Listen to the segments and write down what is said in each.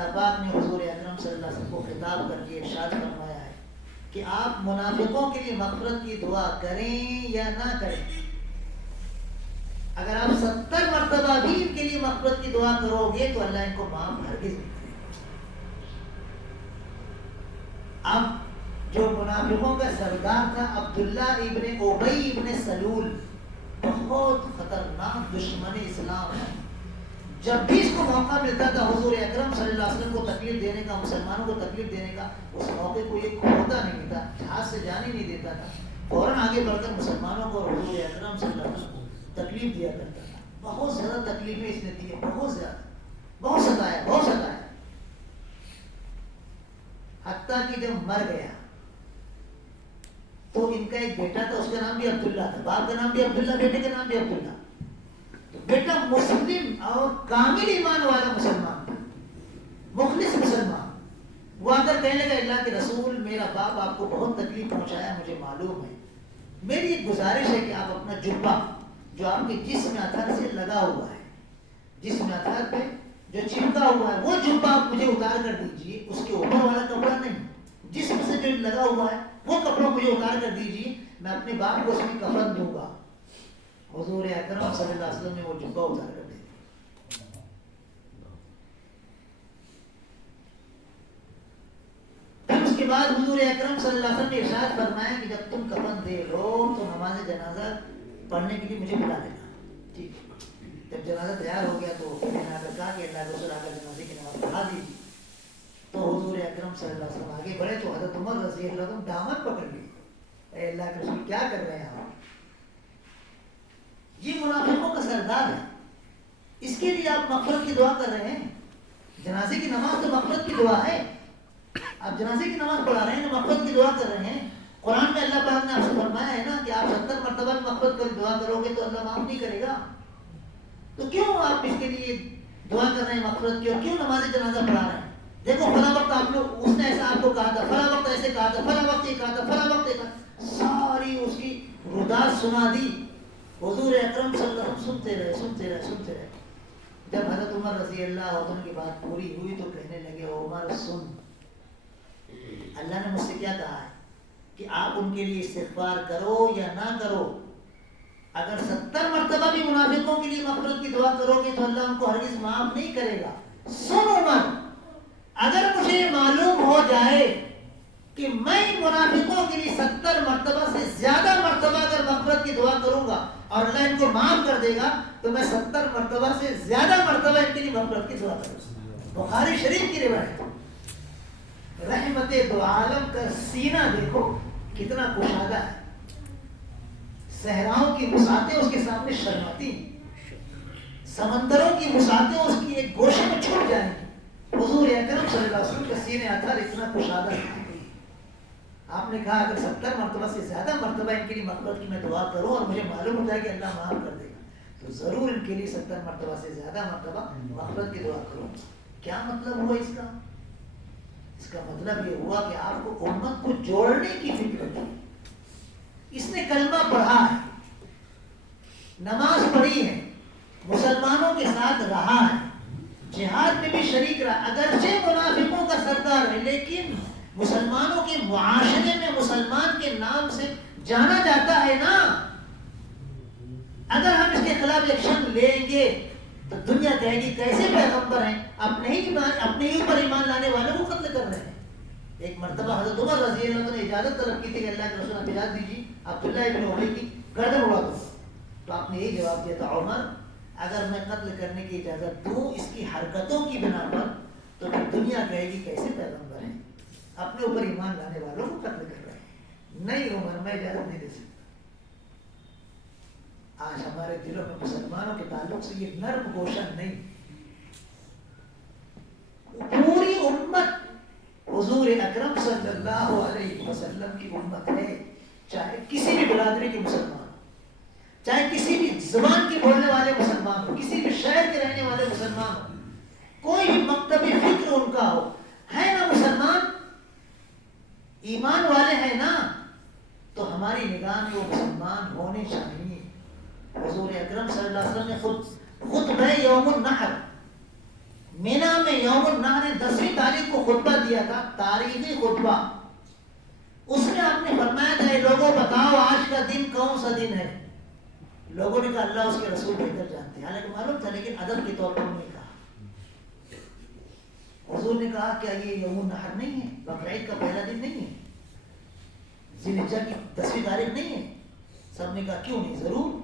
اللہ پاک نے حضور اکرم صلی اللہ علیہ وسلم کو خطاب کر کے ارشاد فرمایا ہے کہ آپ منافقوں کے لیے مغفرت کی دعا کریں یا نہ کریں. اگر آپ 70 مرتبہ بھی ان کے لیے مغفرت کی دعا کرو گے تو اللہ ان کو معاف ہرگز نہیں کرے گا. اب جو منافقوں کا سردار تھا عبداللہ ابن ابی ابن سلول، بہت خطرناک دشمن اسلام ہے. جب بھی اس کو موقع ملتا تھا حضور اکرم صلی اللہ علیہ وسلم کو تکلیف دینے کا، مسلمانوں کو تکلیف دینے کا، اس موقع کو یہ کھوتا نہیں تھا، جہاز سے جانے نہیں دیتا تھا، فوراً آگے بڑھ کر مسلمانوں کو حضور اکرم صلی اللہ علیہ وسلم کو تکلیف دیا کرتا تھا. بہت زیادہ تکلیفیں اس نے دی، بہت زیادہ، بہت ستایا، بہت ستایا. حتیٰ کہ جب مر گیا تو ان کا ایک بیٹا تھا، اس کا نام بھی عبداللہ تھا، باپ کا نام بھی عبداللہ، بیٹے کا نام بھی عبداللہ. تو بیٹا مسلم اور کامل ایمان والا مسلمان تھا، مخلص مسلمان. وہ آ کر کہنے لگا اللہ کے رسول، میرا باپ آپ کو بہت تکلیف پہنچایا، مجھے معلوم ہے. میری ایک گزارش ہے کہ آپ اپنا جبہ جو آپ کے جسم اطہر سے لگا ہوا ہے، جسم اطہر پہ جو چپکا ہوا ہے، وہ جبہ آپ مجھے اتار کر دیجئے. اس کے اوپر والا کپڑا نہیں، جسم سے جو لگا ہوا ہے وہ کپڑا مجھے اتار کر دیجئے، میں اپنے باپ کو اس میں کفن دوں گا. حضور اکرم صلی اللہ علیہ وسلم نے وہ جبہ اتار کر دیا. پھر اس کے بعد حضور اکرم صلی اللہ علیہ وسلم نے ارشاد فرمایا کہ جب تم کفن دے لو تو نماز جنازہ پڑھنے کے لیے مجھے بلا دینا. ٹھیک. جب جنازہ تیار ہو گیا تو میں نے آ کر کہا کہ اللہ کے رسول آ کر جنازے کی نماز پڑھا دیجیے. تو حضور اکرم صلی اللہ علیہ وسلم آگے بڑھے تو حضرت عمر رضی اللہ عنہ دامن پکڑ لی. اے اللہ کے رسول کیا کر رہے ہیں آپ؟ یہ منافقوں کا سردار ہے، اس کے لیے آپ مغفرت کی دعا کر رہے ہیں. جنازے کی نماز تو مغفرت کی دعا ہے، آپ جنازے کی نماز پڑھا رہے ہیں، مغفرت کی دعا کر رہے ہیں. قرآن میں اللہ پاک نے آپ سے فرمایا ہے نا کہ آپ 70 مرتبہ مغفرت کر دعا کرو گے تو اللہ معاف نہیں کرے گا. تو کیوں آپ اس کے لیے دعا کر رہے ہیں مغفرت کی، اور کیوں نماز جنازہ پڑھا رہے ہیں؟ دیکھو فلاں وقت آپ لوگ، اس نے ایسا آپ کو کہا تھا، فلاں وقت ایسے کہا تھا، فلاں وقت یہ کہا تھا، فلاں وقت یہ کہا تھا، ساری اس کی رداعت سنا دی. حضور اکرم صلی اللہ علیہ وسلم سنتے رہے، سنتے رہے، سنتے رہے. جب حضرت عمر رضی اللہ عنہ کی بات پوری ہوئی تو کہنے لگے عمر سن، اللہ نے مجھ سے کیا کہا ہے کہ آپ ان کے لیے استغفار کرو یا نہ کرو. اگر 70 مرتبہ بھی منافقوں کے لیے مغفرت کی دعا کرو گے تو اللہ ان کو ہرگز معاف نہیں کرے گا. سن عمر، اگر مجھے معلوم ہو جائے کہ میں منافقوں کے لیے 70 مرتبہ سے زیادہ مرتبہ اگر مغفرت کی دعا کروں گا اور اللہ ان کو معاف کر دے گا تو میں 70 مرتبہ سے زیادہ مرتبہ ان کے لیے مغفرت کی دعا کروں گا. بخاری شریف کی روایت. رحمت دو عالم کا سینہ دیکھو کتنا کشادہ ہے، صحراؤں کی وسعتیں اس کے سامنے شرماتی، سمندروں کی وسعتیں اس کی ایک گوشے میں چھوٹ جائیں گی. حضور اکرم صلی اللہ علیہ وسلم کا سینہ اطہر اتنا کشادہ ہے. آپ نے کہا اگر 70 مرتبہ سے زیادہ مرتبہ ان کے لیے مغفرت کی میں دعا کروں اور مجھے معلوم ہوتا ہے کہ اللہ معاف کر دے گا تو ضرور ان کے لیے 70 مرتبہ سے زیادہ مرتبہ مغفرت کی دعا کروں. کیا مطلب ہوا اس کا؟ اس کا مطلب یہ ہوا کہ آپ کو امت کو جوڑنے کی فکر تھی. اس نے کلمہ پڑھا ہے، نماز پڑھی ہے، مسلمانوں کے ساتھ رہا ہے، جہاد میں بھی شریک رہا، اگرچہ منافقوں کا سردار ہے لیکن مسلمانوں کے معاشرے میں مسلمان کے نام سے جانا جاتا ہے نا. اگر ہم اس کے خلاف ایکشن لیں گے تو دنیا کہے گی کیسے پیغمبر ہیں، اپنے ہی اوپر ایمان لانے والوں کو قتل کر رہے ہیں. ایک مرتبہ حضرت عمر رضی اللہ عنہ نے اجازت طلب کی تھی کہ اللہ کے رسول آپ اجازت دیجیے عبداللہ ابن ابی کی گردن اڑا دو. تو آپ نے یہی جواب دیا تھا عمر اگر میں قتل کرنے کی اجازت دوں اس کی حرکتوں کی بنا پر تو پھر دنیا کہے گی کیسے پیغمبر ہیں، اپنے اوپر ایمان لانے والوں کو قتل کر رہے ہیں. نہیں عمر میں اجازت نہیں دے سکتا. آج ہمارے دلوں میں مسلمانوں کے تعلق سے یہ نرم گوشن نہیں. پوری امت حضور اکرم صلی اللہ علیہ وسلم کی امت ہے، چاہے کسی بھی برادری کے مسلمان، چاہے کسی بھی زبان کے بولنے والے مسلمان ہو، کسی بھی شہر کے رہنے والے مسلمان ہو، کوئی بھی مکتبی فکر ان کا ہو، ہے نا مسلمان، ایمان والے ہیں نا، تو ہماری نگاہ میں وہ مسلمان ہونے چاہیے. حضور اکرم صلی اللہ علیہ وسلم نے خطبہ یوم النحر، مینا میں یوم النحر 10 تاریخ کو خطبہ دیا تھا، تاریخی خطبہ. اس میں آپ نے فرمایا تھا اے لوگوں بتاؤ آج کا دن کون سا دن ہے. لوگوں نے کہا اللہ اس کے رسول بہتر جانتے ہیں. حالانکہ معلوم تھا لیکن ادب کے طور پر انہوں نے کہا. حضور نے کہا کیا یہ یوم النحر نہیں ہے، بقرعید کا پہلا دن نہیں ہے، ذی الحجہ کی 10ویں تاریخ نہیں ہے؟ سب نے کہا کیوں نہیں، ضرور.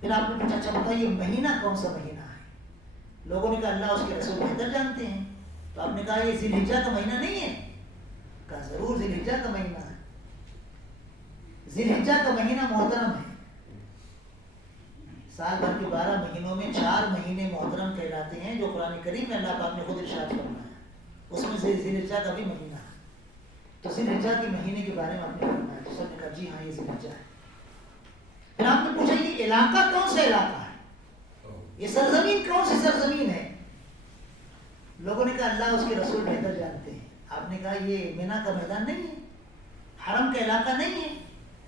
پھر آپ نے پوچھا اچھا بتائیے مہینہ کون سا مہینہ ہے؟ لوگوں نے کہا اللہ اس کے رسول بہتر جانتے ہیں. تو آپ نے کہا یہ ذی الحجہ کا مہینہ نہیں ہے؟ کہا ضرور ذی الحجہ کا مہینہ ہے. ذی الحجہ کا مہینہ محترم ہے. سال بھر کے 12 مہینوں میں 4 مہینے محترم کہلاتے ہیں جو قرآن کریم میں اللہ پاک نے خود ارشاد فرمایا. اس میں سے ذی الحجہ کا بھی مہینہ ہے. تو ذی الحجہ کے مہینے کے بارے میں آپ نے فرمایا تو سب نے کہا جی ہاں یہ ذی الحجہ ہے. پھر آپ نے پوچھا یہ علاقہ کون سا علاقہ ہے، یہ سرزمین کون سی سرزمین ہے؟ لوگوں نے کہا اللہ اس کے رسول بہتر جانتے ہیں. آپ نے کہا یہ مینا کا میدان نہیں ہے، حرم کا علاقہ نہیں ہے؟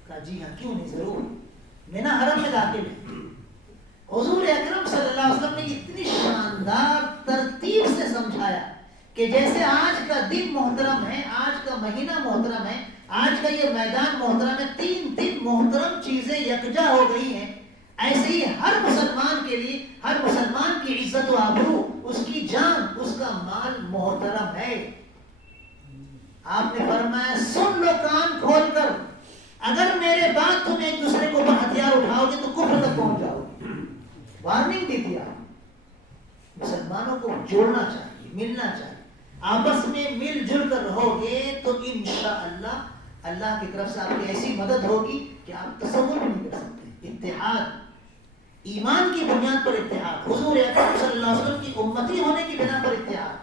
کہا جی ہاں کیوں نہیں، ضرور مینا حرم میں داخل ہے. حضور اکرم صلی اللہ علیہ وسلم نے اتنی شاندار ترتیب سے سمجھایا کہ جیسے آج کا دن محترم ہے، آج کا مہینہ محترم ہے، آج کا یہ میدان محترم ہے، 3 محترم چیزیں یکجا ہو گئی ہیں، ایسے ہی ہر مسلمان کے لیے، ہر مسلمان کی عزت و آبرو، اس کی جان، اس کا مال محترم ہے. آپ نے فرمایا سن لو کان کھول کر، اگر میرے بعد تم ایک دوسرے کو ہتھیار اٹھاؤ گے تو کفر تک پہنچ جاؤ گے. وارننگ دی تھی آپ. مسلمانوں کو جوڑنا چاہیے، ملنا چاہیے، آپس میں مل جل کر رہو گے تو انشاءاللہ اللہ کی طرف سے آپ کی ایسی مدد ہوگی کہ آپ تصور بھی نہیں کر سکتے. اتحاد، ایمان کی بنیاد پر اتحاد، حضور اکرم صلی اللہ علیہ وسلم کی امتی ہونے کی بنا پر اتحاد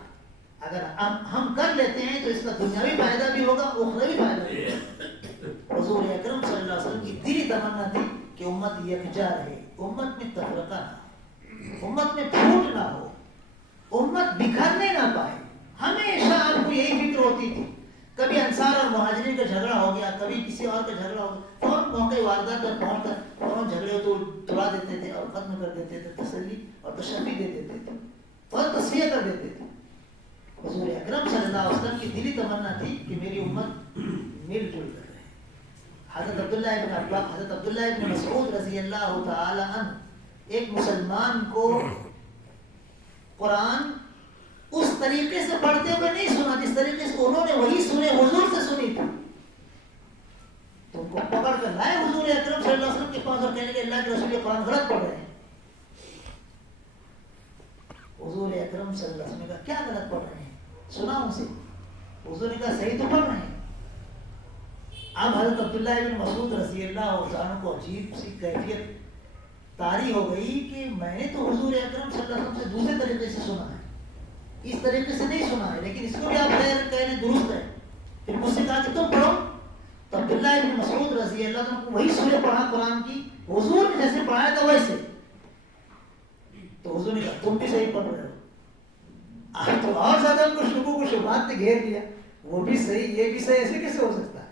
اگر ہم کر لیتے ہیں تو اس کا دنیاوی فائدہ بھی ہوگا، اخروی فائدہ بھی ہوگا. حضور اکرم صلی اللہ علیہ وسلم کی دلی تمنا تھی کہ امت یکجا رہے، امت میں تفرقہ نہ ہو، امت میں پھوٹ نہ ہو، امت بکھرنے نہ پائے. ہمیشہ آپ کو یہی فکر ہوتی تھی. کبھی انصار اور مہاجرین کا جھگڑا ہو گیا، کبھی کسی اور کا جھگڑا ہو گیا، فوراً موقع واردات پر پہنچ کر فوراً جھگڑے تو دبا دیتے تھے اور ختم کر دیتے تھے، تسلی اور تشفی دے دیتے تھے، فوراً تصفیہ کر دیتے تھے. حضور اکرم صلی اللہ علیہ وسلم کی دلی تمنا تھی کہ میری امت مل جل کر رہے. حضرت عبداللہ ابن مسعود رضی اللہ تعالی عنہ ایک مسلمان کو قرآن اس طریقے سے پڑھتے ہوئے نہیں سنا جس طریقے سے انہوں نے وہی سنے حضور سے سنی تھی. تو ان کو پکڑ کر لائے حضور اکرم صلی اللہ علیہ وسلم کے پاس اور کہنے کہ اللہ کے رسول قرآن غلط پڑھ رہے ہیں. حضور اکرم صلی اللہ علیہ وسلم نے کہا کیا غلط پڑھ رہے ہیں، سنا ان سے. حضور نے کہا صحیح تو پڑھ رہے ہیں. اب حضرت عبداللہ ابن مسعود رضی اللہ عنہ کو عجیب سی کیفیت طاری ہو گئی کہ میں نے تو حضور اکرم صلی اللہ علیہ وسلم سے دوسرے طریقے سے سنا ہے، اس طریقے سے نہیں سنا ہے، لیکن اس کو بھی آپ کہہ رہے درست ہے. پھر مجھ سے کہا کہ تم پڑھو. تو عبداللہ ابن مسعود رضی اللہ عنہ کو وہی سورہ پڑھا قرآن کی، حضور نے جیسے پڑھایا تھا ویسے. تو حضور نے کہا تم بھی صحیح پڑھ رہے ہو. آپ تو اور زیادہ ان کو شبوں کو شبہات نے گھیر لیا، وہ بھی صحیح یہ بھی صحیح، ایسے کیسے ہو سکتا ہے.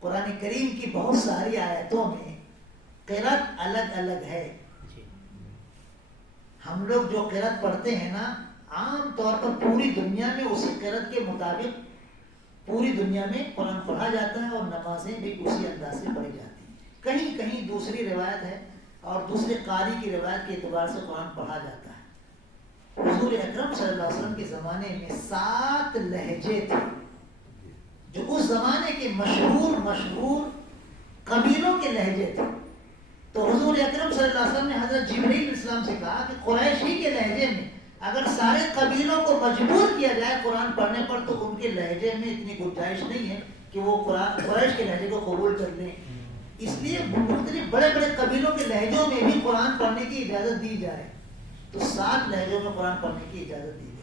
قرآن کریم کی بہت ساری آیتوں میں قرأت الگ الگ ہے. ہم لوگ جو قرأت پڑھتے ہیں نا عام طور پر پوری دنیا میں اسی قرأت کے مطابق پوری دنیا میں قرآن پڑھا جاتا ہے اور نمازیں بھی اسی انداز سے پڑھی جاتی ہیں. کہیں کہیں دوسری روایت ہے اور دوسرے قاری کی روایت کے اعتبار سے قرآن پڑھا جاتا ہے. حضور اکرم صلی اللہ علیہ وسلم کے زمانے میں 7 لہجے تھے جو اس زمانے کے مشہور قبیلوں کے لہجے تھے. تو حضور اکرم صلی اللہ علیہ وسلم نے حضرت جبرائیل علیہ السلام سے کہا کہ قریش ہی کے لہجے میں اگر سارے قبیلوں کو مجبور کیا جائے قرآن پڑھنے پر تو ان کے لہجے میں اتنی گنجائش نہیں ہے کہ وہ قریش کے لہجے کو قبول کر لیں. اس لیے مختلف بڑے بڑے قبیلوں کے لہجوں میں بھی قرآن پڑھنے کی اجازت دی جائے. تو 7 لہجوں میں قرآن پڑھنے کی اجازت دی جائے.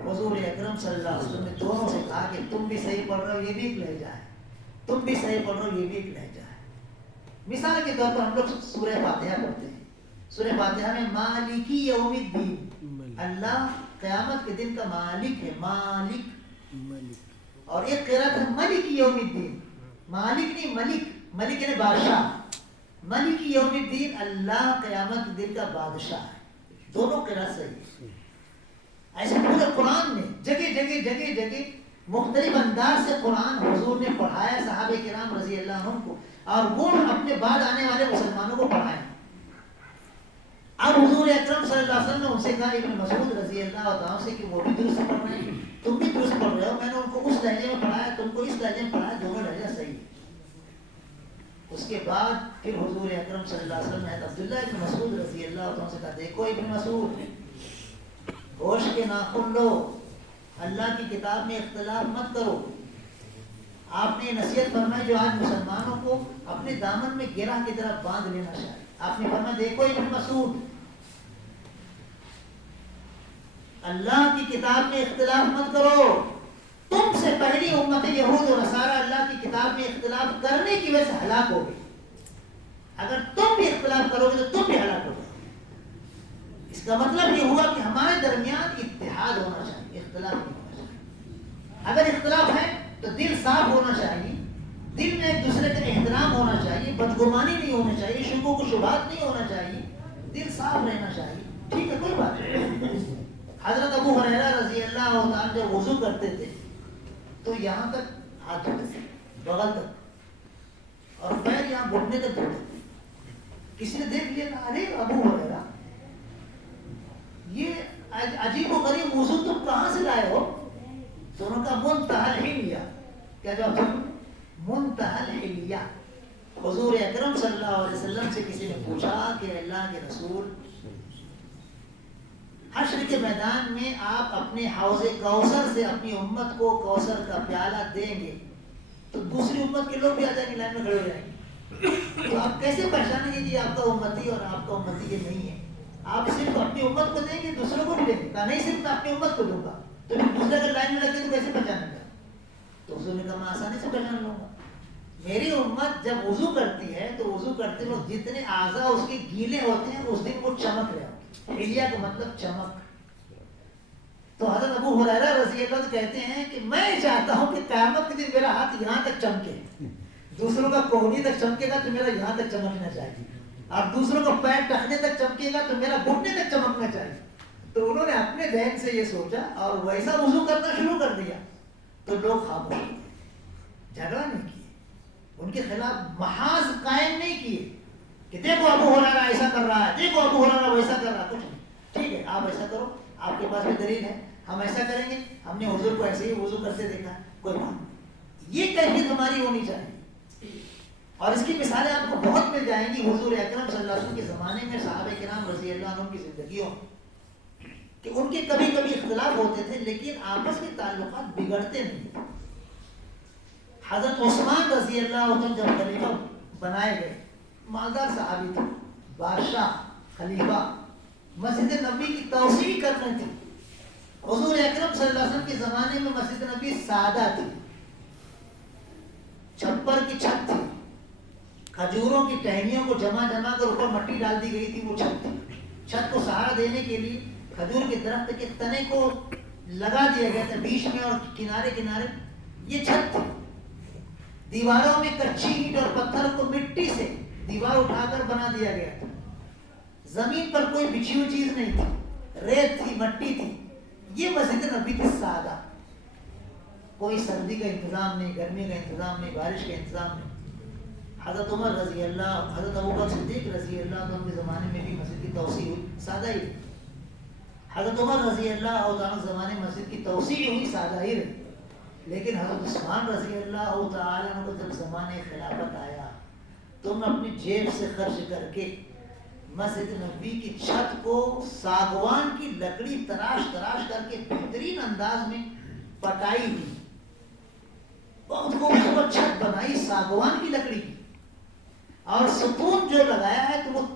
حضور اکرم صلی اللہ علیہ وسلم نے دونوں سے کہا کہ تم بھی صحیح پڑھ رہے ہو یہ بھی ایک لہجہ ہے، تم بھی صحیح پڑھ رہے ہو یہ بھی ایک لہجہ ہے. مثال کے طور پر ہم لوگ سورہ فاتحہ پڑھتے ہیں. سورہ فاتحہ میں مالکی یوم الدین، اللہ قیامت کے دن کا مالک ہے، مالک. اور ایک قرأت ہے ملک یوم الدین، مالک نہیں، ملک، ملک یعنی بادشاہ، ملک یوم الدین، اللہ قیامت کے دن کا بادشاہ ہے، دونوں قرأت صحیح ہے۔ ایسے پورے قرآن میں جگہ جگہ جگہ جگہ مختلف انداز سے قرآن حضور نے پڑھایا صحابہ کرام رضی اللہ عنہ کو، اور وہ اپنے بعد آنے والے مسلمانوں کو پڑھائیں۔ اب حضور اکرم صلی اللہ علیہ وسلم نے ان سے کہا ابن مسعود رضی اللہ عنہ سے کہ وہ بھی درست پڑھ رہے ہیں، تم بھی درست پڑھ رہے ہو، میں نے ان کو اس لہجے میں پڑھایا، تم کو اس لہجے میں پڑھایا، دونوں لہجہ صحیح ہے۔ اس کے بعد پھر حضور اکرم صلی اللہ علیہ وسلم نے عبداللہ ابن مسعود رضی اللہ عنہ سے کہا دیکھو ابن مسعود، گوشت کے ناخن لو، اللہ کی کتاب میں اختلاف مت کرو۔ آپ نے نصیحت فرمائی جو آج مسلمانوں کو اپنے دامن میں گرہ کی طرح باندھ لینا چاہیے۔ آپ نے فرمایا دیکھو ابن مسعود، اللہ کی کتاب میں اختلاف مت کرو، تم سے پہلی امت یہود و نصارہ اللہ کی کتاب میں اختلاف کرنے کی وجہ سے ہلاک ہو گئی، اگر تم بھی اختلاف کرو گے تو تم بھی ہلاک ہو گے۔ اس کا مطلب یہ ہوا کہ ہمارے درمیان اتحاد ہونا چاہیے، اختلاف نہیں ہونا چاہیے۔ اگر اختلاف ہے تو دل صاف ہونا چاہیے، دل میں ایک دوسرے کا احترام ہونا چاہیے، بدگمانی نہیں ہونی چاہیے، شکوک و شبہات نہیں ہونا چاہیے، دل صاف رہنا چاہیے، ٹھیک ہے، کوئی بات نہیں۔ حضرت ابو ہریرہ رضی اللہ عنہ جب وضو کرتے تھے تو یہاں تک ہاتھ دھوتے تھے، بغل تک، اور پیر یہاں گھٹنے تک دھوتے تھے۔ کسی نے دیکھ لیا کہ ارے ابو ہریرہ یہ عجیب و غریب وضو تم کہاں سے لائے ہو؟ تو انہوں نے کہا منتہی الحلیہ۔ کیا جواب تھا؟ منتہی الحلیہ۔ حضور اکرم صلی اللہ علیہ وسلم سے کسی نے پوچھا کہ اللہ کے رسول، حشر کے میدان میں آپ اپنے حوض کوثر سے اپنی امت کو کوثر کا پیالہ دیں گے تو دوسری امت کے لوگ بھی آ جائیں گے، لائن میں کھڑے ہو جائیں گے، تو آپ کیسے پہچانیں گے کہ آپ کا امتی اور آپ کا امتی یہ نہیں ہے؟ آپ صرف اپنی امت کو دیں گے، دوسروں کو بھی دیں گے؟ کہا نہیں، صرف میں اپنی امت کو دوں گا، تو پھر دوسرے اگر لائن میں لگے تو کیسے پہچانیں گے؟ تو حضور نے کہا میں آسانی سے پہچان لوں گا۔ میری امت جب وضو کرتی ہے تو وضو کرتے وقت جتنے اعضاء اس کے گیلے ہوتے ہیں اس دن وہ چمک رہے ہوتے ہیں، حلیہ کا مطلب چمک۔ تو حضرت ابو ہریرہ رضی اللہ عنہ کہتے ہیں کہ میں چاہتا ہوں کہ قیامت کے دن میرا ہاتھ یہاں تک چمکے، دوسروں کا کوہنی تک چمکے گا تو میرا یہاں تک چمکنا چاہیے، اور دوسروں کا پیر ٹخنے تک چمکے گا تو میرا گھٹنے تک چمکنا چاہیے۔ تو انہوں نے اپنے ذہن سے یہ سوچا اور ویسا وضو کرنا شروع کر دیا، تو لوگ خاموش ہوئے، جھگڑا نہیں کیے، ان کے خلاف محاذ قائم نہیں کیے کہ دیکھو ابو ہریرہ ایسا کر رہا ہے، دیکھو ابو ہریرہ ویسا کر رہا ہے، کچھ نہیں، ٹھیک ہے آپ ایسا کرو، آپ کے پاس بھی دلیل ہے، ہم ایسا کریں گے، ہم نے حضور کو ایسے ہی وضو کرتے دیکھا، کوئی بات نہیں۔ یہ کیفیت ہماری ہونی چاہیے، اور اس کی مثالیں آپ کو بہت مل جائیں گی حضور اکرم صلی اللہ علیہ وسلم کے زمانے میں، صحابہ کرام رضی اللہ عنہ کی زندگیوں کہ ان کے کبھی کبھی اختلاف ہوتے تھے لیکن آپس کے تعلقات بگڑتے نہیں۔ حضرت عثمان رضی اللہ عنہ جب خلیفہ بنائے گئے، مالدار صحابی تھے، بادشاہ، خلیفہ، مسجد نبوی کی توسیع کرنی تھی۔ حضور اکرم صلی اللہ علیہ وسلم کے زمانے میں مسجد نبوی سادہ تھی، چھپر کی چھت تھی، کھجوروں کی ٹہنیوں کو جمع کر اوپر مٹی ڈال دی گئی تھی، وہ چھت تھی۔ چھت کو سہارا دینے کے لیے کھجور کے درخت کے تنے کو لگا دیا گیا تھا بیچ میں اور کنارے کنارے، یہ چھت تھی۔ دیواروں میں کچی اینٹ اور پتھر کو مٹی سے دیوار اٹھا کر بنا دیا گیا تھا، زمین پر کوئی بچھی ہوئی چیز نہیں تھی، ریت تھی، مٹی تھی۔ یہ مسجد نبوی تھی سادہ، کوئی سردی کا انتظام نہیں، گرمی کا انتظام نہیں، بارش کا انتظام نہیں۔ حضرت عمر رضی اللہ، حضرت ابوبکر صدیق رضی اللہ عنہ کے زمانے میں بھی مسجد کی توسیع ہوئی، سادہ ہی رہی۔ حضرت عمر رضی اللہ عنہ کے زمانے میں مسجد کی توسیع ہوئی، سادہ ہی رہی۔ لیکن حضرت عثمان رضی اللہ تعالی عنہ کو جب زمانے خلافت آیا، تم اپنی جیب سے خرچ کر کے مسجد نبوی کی چھت کو ساگوان کی لکڑی تراش کر کے بہترین انداز میں پٹائی دی، بہت خوبصورت چھت بنائی ساگوان کی لکڑی کی، اور ستون جو لگایا ہے تو وہ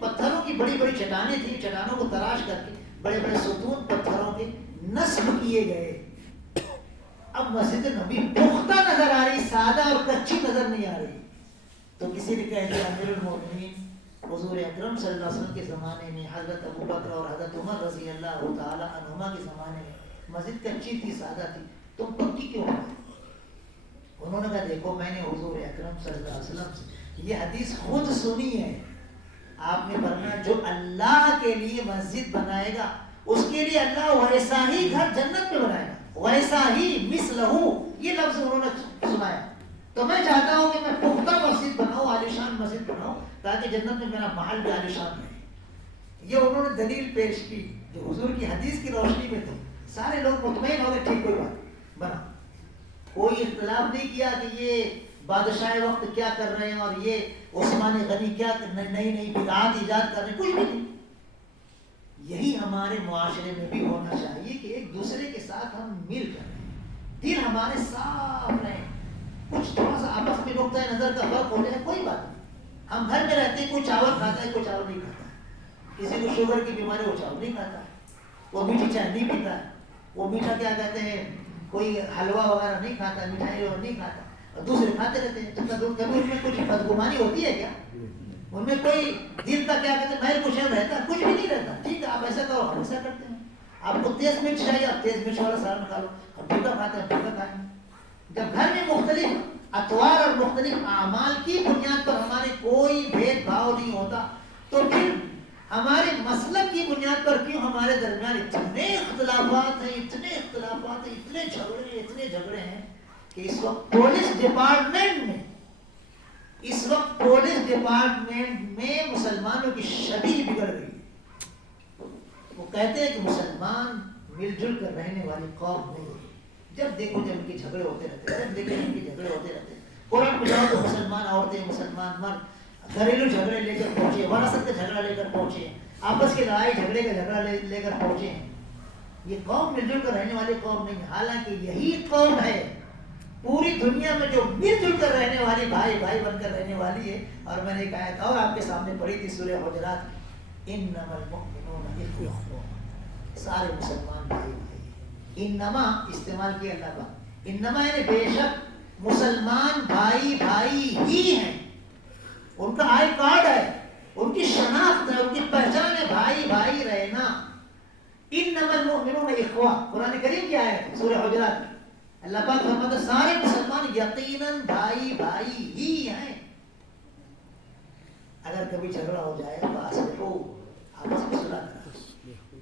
پتھروں کی بڑی بڑی چٹانیں تھیں، چٹانوں کو تراش کر کے بڑے بڑے ستون پتھروں کے نصب کیے گئے۔ اب مسجد نبوی پختہ نظر آ رہی، سادہ اور کچی نظر نہیں آ رہی۔ تو کسی نے کہہ دیا امیر المومنین حضور اکرم صلی اللہ علیہ وسلم کے زمانے میں، حضرت ابوبکر اور حضرت عمر رضی اللہ تعالی عنہما کے زمانے میں مسجد کچی تھی، سادہ تھی، تم پکی کیوں بنائی؟ انہوں نے کہا دیکھو میں نے حضور اکرم صلی اللہ علیہ وسلم سے یہ حدیث خود سنی ہے. آپ نے فرمایا جو اللہ کے لیے مسجد بنائے گا اس کے لیے اللہ ویسا ہی گھر جنت میں بنائے گا، ویسا ہی مثلہ، یہ لفظ انہوں نے سنایا. تو میں چاہتا ہوں کہ میں پختہ مسجد بناؤں، عالیشان مسجد بناؤں، تاکہ جنت میں میرا محل بھی عالیشان رہے. یہ انہوں نے دلیل پیش کی جو حضور کی حدیث کی روشنی میں تھی. سارے لوگ مطمئن ہو گئے ٹھیک کوئی بات بنا. کوئی اختلاف نہیں کیا کہ یہ بادشاہ وقت کیا کر رہے ہیں اور یہ عثمان غنی کیا نئی نئی بدعات ایجاد کر رہے ہیں، کچھ بھی نہیں. یہی ہمارے معاشرے میں بھی ہونا چاہیے کہ ایک دوسرے کے ساتھ ہم مل کر رہیں، دل ہمارے صاف رہیں. کچھ تھوڑا سا آپس میں نقطۂ نظر کا فرق ہو جائے کوئی بات نہیں. ہم گھر میں رہتے ہیں، کوئی چاول کھاتا ہے کوئی چاول نہیں کھاتا ہے، کسی کو شوگر کی بیماری وہ چاول نہیں کھاتا ہے، وہ میٹھی چائے نہیں پیتا ہے، وہ میٹھا کیا کہتے ہیں کوئی حلوہ وغیرہ نہیں کھاتا، مٹھائی اور نہیں کھاتا، اور دوسرے کھاتے رہتے ہیں. جب تک کبھی ان میں کچھ بدگمانی ہوتی ہے کیا؟ ان میں کوئی دل کا کیا کہتے ہیں محل کچھ رہتا ہے؟ کچھ بھی نہیں رہتا. ٹھیک ہے آپ ایسا کرو، ہم ایسا کرتے ہیں. آپ کو تیز مرچ چاہیے آپ تیز مرچ والا سالن کھا لو، ہم پھیکا کھاتے ہیں پھیکا کھائیں. جب گھر میں مختلف اطوار اور مختلف اعمال کی بنیاد پر ہمارے کوئی بھید بھاؤ نہیں ہوتا تو پھر ہمارے مسلک کی بنیاد پر کیوں ہمارے درمیان اتنے اختلافات ہیں، اتنے اختلافات ہیں، اتنے جھگڑے ہیں کہ اس وقت پولیس ڈپارٹمنٹ میں مسلمانوں کی شبیہ بگڑ گئی. وہ کہتے ہیں کہ مسلمان مل جل کر رہنے والی قوم نہیں ہے. جب دیکھو جب ان کے جھگڑے ہوتے رہتے ہیں. قرآن میں جاؤ تو مسلمان عورتیں، مسلمان مرد گھریلو جھگڑے لے کر پہنچے، وراثت کا جھگڑا لے کر پہنچے، آپس کے لڑائی جھگڑے کا جھگڑا لے کر پہنچے ہیں. یہ قوم مل جل کر رہنے والی قوم نہیں ہے. حالانکہ یہی قوم ہے پوری دنیا میں جو مل جل کر رہنے والی، بھائی بھائی بن کر رہنے والی ہے. اور میں نے ایک آیت اور آپ کے سامنے پڑھی تھی سورہ حجرات کی، انما المؤمنون اخوہ، سارے مسلمان بھائی بھائی. انما استعمال کیا اللہ کا، انما یعنی بے شک مسلمان بھائی بھائی ہی ہیں. ان کا آئی کارڈ ہے، ان کی شناخت ہے، ان کی پہچان ہے بھائی بھائی رہنا. انما المؤمنون اخوہ، قرآن کریم کی آیت ہے سورہ حجرات کی. اللہ پاک فرماتا ہے سارے مسلمان یقیناً بھائی بھائی ہی ہیں. اگر کبھی جھگڑا ہو جائے پاس دیکھو آپس میں صلح کرو.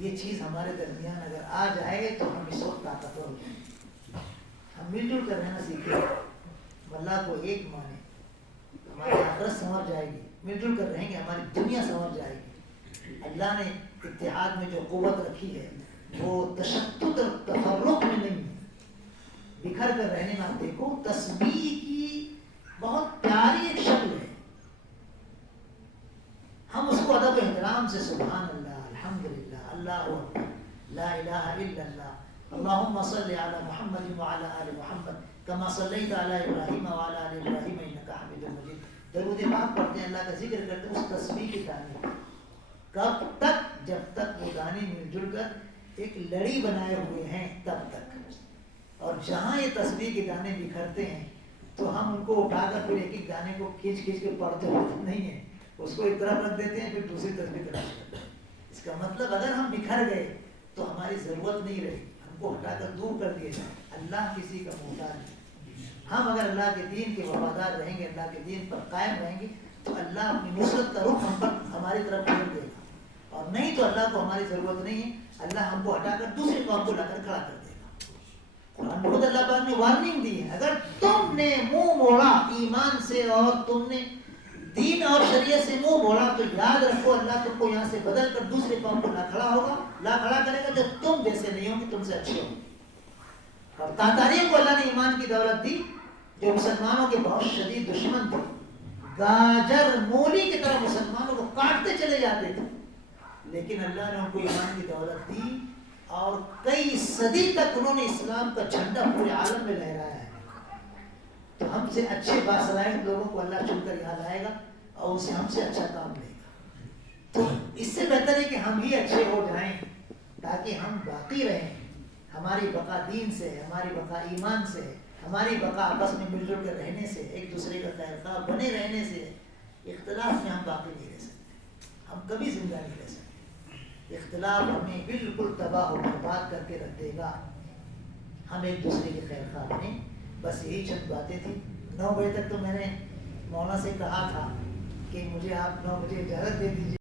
یہ چیز ہمارے درمیان اگر آ جائے تو ہم اس وقت طاقتور ہو جائیں گے. ہم مل جل کر رہنا سیکھیں، اللہ کو ایک مانے، ہماری آخرت سنور جائے گی. مل جل کر رہیں گے ہماری دنیا سنور جائے گی. اللہ نے اتحاد میں جو قوت رکھی ہے وہ تشدد اور تفرق میں نہیں ہے، بکھر کر رہنے میں. آپ دیکھو تسبیح کی بہت پیاری ایک شکل ہے، ہم اس کو ادب و احترام سے سبحان اللہ، الحمدللہ، اللہ اکبر، لا الہ الا اللہ، اللہم صلی علی محمد وعلی آل محمد کما صلیت علی ابراہیم وعلی آل ابراہیم انک حمید مجید. درود پاک پڑھتے ہیں، اللہ کا ذکر کرتے ہیں. اس تسبیح کے دانے کب تک؟ جب تک وہ دانے مل جل کر ایک لڑی بنائے ہوئے ہیں تب تک. اور جہاں یہ تسبیح کے دانے بکھرتے ہیں تو ہم ان کو اٹھا کر پھر ایک ایک دانے کو کھینچ کے پڑھتے ہوتے نہیں ہیں، اس کو ایک طرف رکھ دیتے ہیں پھر دوسری تسبیح تلاش کرتے ہیں. اس کا مطلب اگر ہم بکھر گئے تو ہماری ضرورت نہیں رہی، ہم کو ہٹا کر دور کر دیا جائے. اللہ کسی کا محتاج نہیں. ہم اگر اللہ کے دین کے وفادار رہیں گے، اللہ کے دین پر قائم رہیں گے تو اللہ اپنی نصرت کا رخ ہم پر ہماری طرف پھیر دے گا. اور نہیں تو اللہ کو ہماری ضرورت نہیں ہے، اللہ ہم کو ہٹا کر دوسری قوم کو لا کر کھڑا کر دے گا. قرآن بہت اللہ پاک نے وارننگ دی ہے، اگر تم نے منہ موڑا ایمان سے اور تم نے دین اور شریعت سے منہ موڑا تو یاد رکھو اللہ تم کو یہاں سے بدل کر دوسرے قوم کو لا کھڑا کرے گا جو تم جیسے نہیں ہوں گے، تم سے اچھے ہوں گے. اور تاتاریوں کو اللہ نے ایمان کی دولت دی جو مسلمانوں کے بہت شدید دشمن تھے، گاجر مولی کی طرح مسلمانوں کو کاٹتے چلے جاتے تھے، لیکن اللہ نے ان کو ایمان کی دولت دی اور کئی صدی تک انہوں نے اسلام کا جھنڈا پورے عالم میں لہرایا ہے. تو ہم سے اچھے باصلاحیت لوگوں کو اللہ چن کر یاد آئے گا اور اسے ہم سے اچھا کام لے گا. تو اس سے بہتر ہے کہ ہم ہی اچھے ہو جائیں تاکہ ہم باقی رہیں. ہماری بقا دین سے ہے، ہماری بقا ایمان سے ہے، ہماری بقا آپس میں مل جل کر رہنے سے، ایک دوسرے کا خیر خواہ بنے رہنے سے. اختلاف میں ہم باقی نہیں رہ سکتے، ہم کبھی زندہ نہیں رہ سکتے. اختلاف ہمیں بالکل تباہ و برباد کر کے رکھ دے گا. ہم ایک دوسرے کے خیر خواہ بنیں بس یہی چند باتیں تھیں. 9 بجے تک تو میں نے مولانا سے کہا تھا کہ مجھے آپ 9 بجے اجازت دے دیجیے.